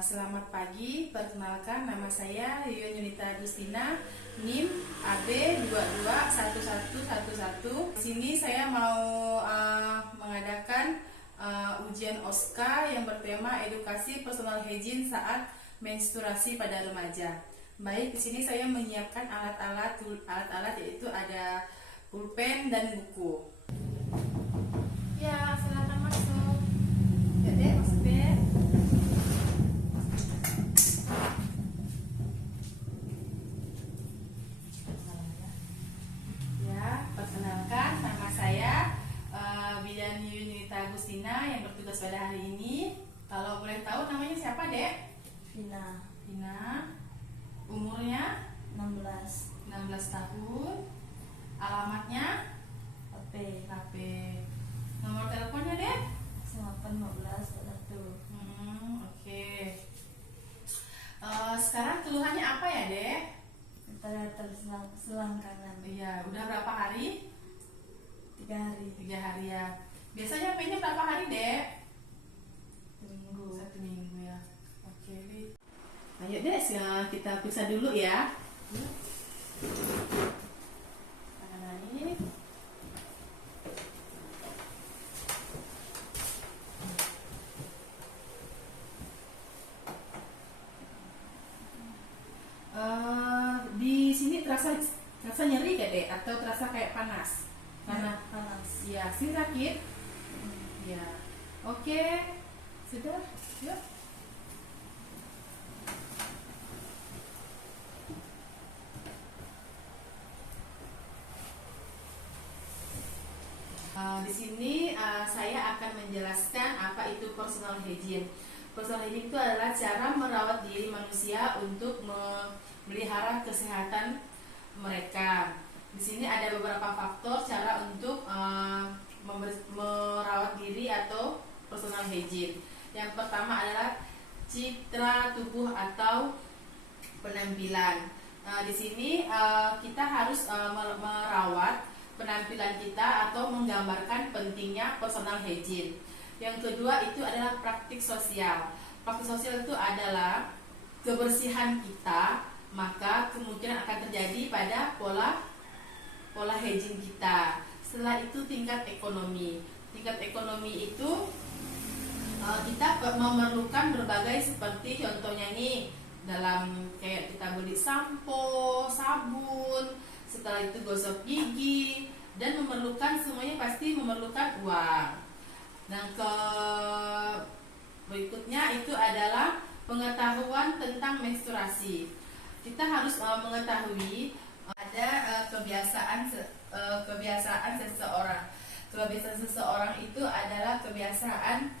Selamat pagi, perkenalkan nama saya Yuyun Yunita Agustina, NIM AB 221111. Di sini saya mau mengadakan ujian OSCA yang bertema edukasi personal hygiene saat menstruasi pada remaja. Baik, di sini saya menyiapkan alat-alat yaitu ada pulpen dan buku. Ya, silakan masuk. Ya deh, masuk deh. Perkenalkan, nama saya Bidan Yunita Agustina yang bertugas pada hari ini. Kalau boleh tahu namanya siapa, Dek? Vina. Vina. Umurnya 16 tahun. Alamatnya HP HP. Nomor teleponnya, Dek? 815 Oke. Sekarang keluhannya apa ya, Dek? selang kanan Iya, udah berapa hari? 3 hari 3 hari ya. Biasanya pennya berapa hari, Dek? 1 minggu. 1 minggu ya. Oke, Dek. Ayo, Dek, kita periksa dulu ya. Tangan. Di sini terasa nyeri gak, Dek? Atau terasa kayak panas? Karena panas. ya, sini sakit. Ya. Oke. Sudah. Yuk. Di sini saya akan menjelaskan apa itu personal hygiene. Personal hygiene itu adalah cara merawat diri manusia untuk memelihara kesehatan mereka. Di sini ada beberapa faktor cara untuk merawat diri atau personal hygiene. Yang pertama adalah citra tubuh atau penampilan. Di sini kita harus merawat penampilan kita atau menggambarkan pentingnya personal hygiene. Yang kedua itu adalah praktik sosial. Praktik sosial itu adalah kebersihan kita, maka kemungkinan akan terjadi pada pola hygiene kita. Setelah itu tingkat ekonomi. Tingkat ekonomi itu kita memerlukan berbagai seperti contohnya nih dalam kayak kita beli sampo, sabun, setelah itu gosok gigi, dan semuanya pasti memerlukan uang. Dan berikutnya itu adalah pengetahuan tentang menstruasi. Kita harus mengetahui ada kebiasaan seseorang. Kebiasaan seseorang itu adalah kebiasaan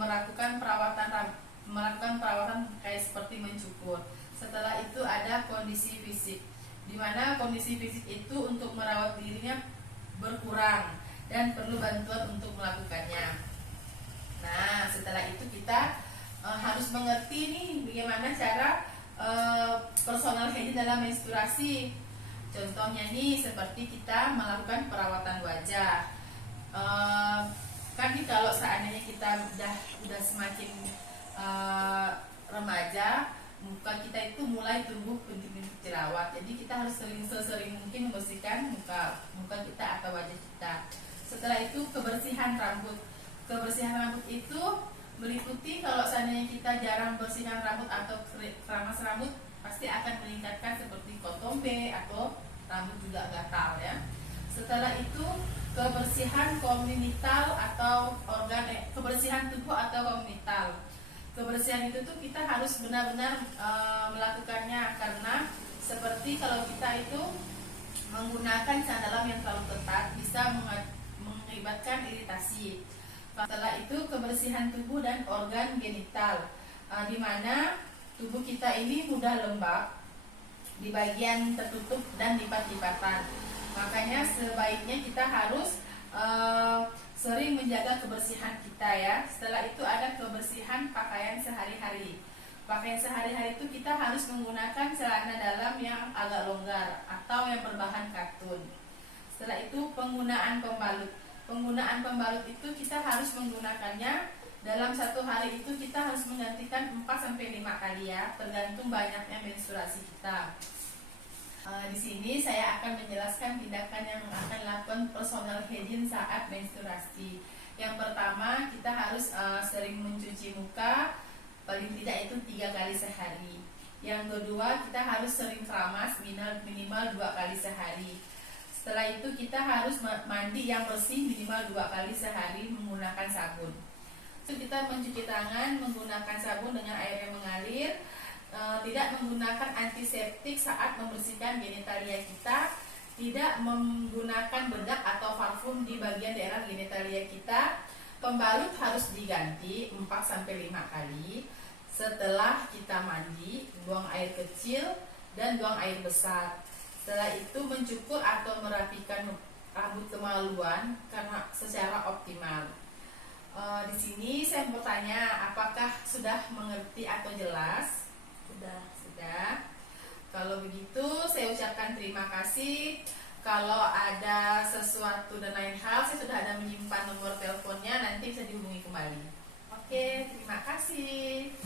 melakukan perawatan kayak seperti mencukur. Setelah itu ada kondisi fisik, di mana kondisi fisik itu untuk merawat dirinya berkurang dan perlu bantuan untuk melakukannya. Nah, setelah itu kita harus mengerti nih bagaimana cara personal hygiene dalam menstruasi. Contohnya nih seperti kita melakukan perawatan wajah. Kan nih kalau seandainya kita udah semakin remaja, muka kita itu mulai tumbuh bintik-bintik jerawat. Jadi kita harus sesering mungkin membersihkan muka kita atau wajah kita. Setelah itu kebersihan rambut. Kebersihan rambut itu meliputi kalau seandainya kita jarang bersihkan rambut atau keramas rambut, pasti akan meningkatkan seperti kotombe atau rambut juga gatal ya. Setelah itu kebersihan komunital atau kebersihan tubuh atau komunital. Kebersihan itu tuh kita harus benar-benar melakukannya, karena seperti kalau kita itu menggunakan dalam yang terlalu ketat bisa mengakibatkan iritasi. Setelah itu kebersihan tubuh dan organ genital, di mana tubuh kita ini mudah lembab di bagian tertutup dan lipat-lipatan. Makanya sebaiknya kita harus sering menjaga kebersihan kita ya. Setelah itu ada kebersihan pakaian sehari-hari. Pakaian sehari-hari itu kita harus menggunakan celana dalam yang agak longgar atau yang berbahan katun. Setelah itu penggunaan pembalut. Penggunaan pembalut itu kita harus menggunakannya Dalam satu hari itu kita harus menggantikan 4-5 kali ya, tergantung banyaknya menstruasi kita. Di sini saya akan menjelaskan tindakan yang akan dilakukan personal hygiene saat menstruasi. Yang pertama, kita harus sering mencuci muka, paling tidak itu 3 kali sehari. Yang kedua, kita harus sering keramas minimal 2 kali sehari. Setelah itu kita harus mandi yang bersih minimal 2 kali sehari menggunakan sabun. Kita mencuci tangan menggunakan sabun dengan air yang mengalir, tidak menggunakan antiseptik saat membersihkan genitalia kita, tidak menggunakan bedak atau parfum di bagian daerah genitalia kita. Pembalut harus diganti 4-5 kali. Setelah kita mandi, buang air kecil dan buang air besar. Setelah itu mencukur atau merapikan rambut kemaluan karena secara optimal. Di sini saya mau tanya, apakah sudah mengerti atau jelas? Sudah. Kalau begitu saya ucapkan terima kasih. Kalau ada sesuatu dan lain hal, saya sudah ada menyimpan nomor teleponnya, nanti bisa dihubungi kembali. Oke, terima kasih.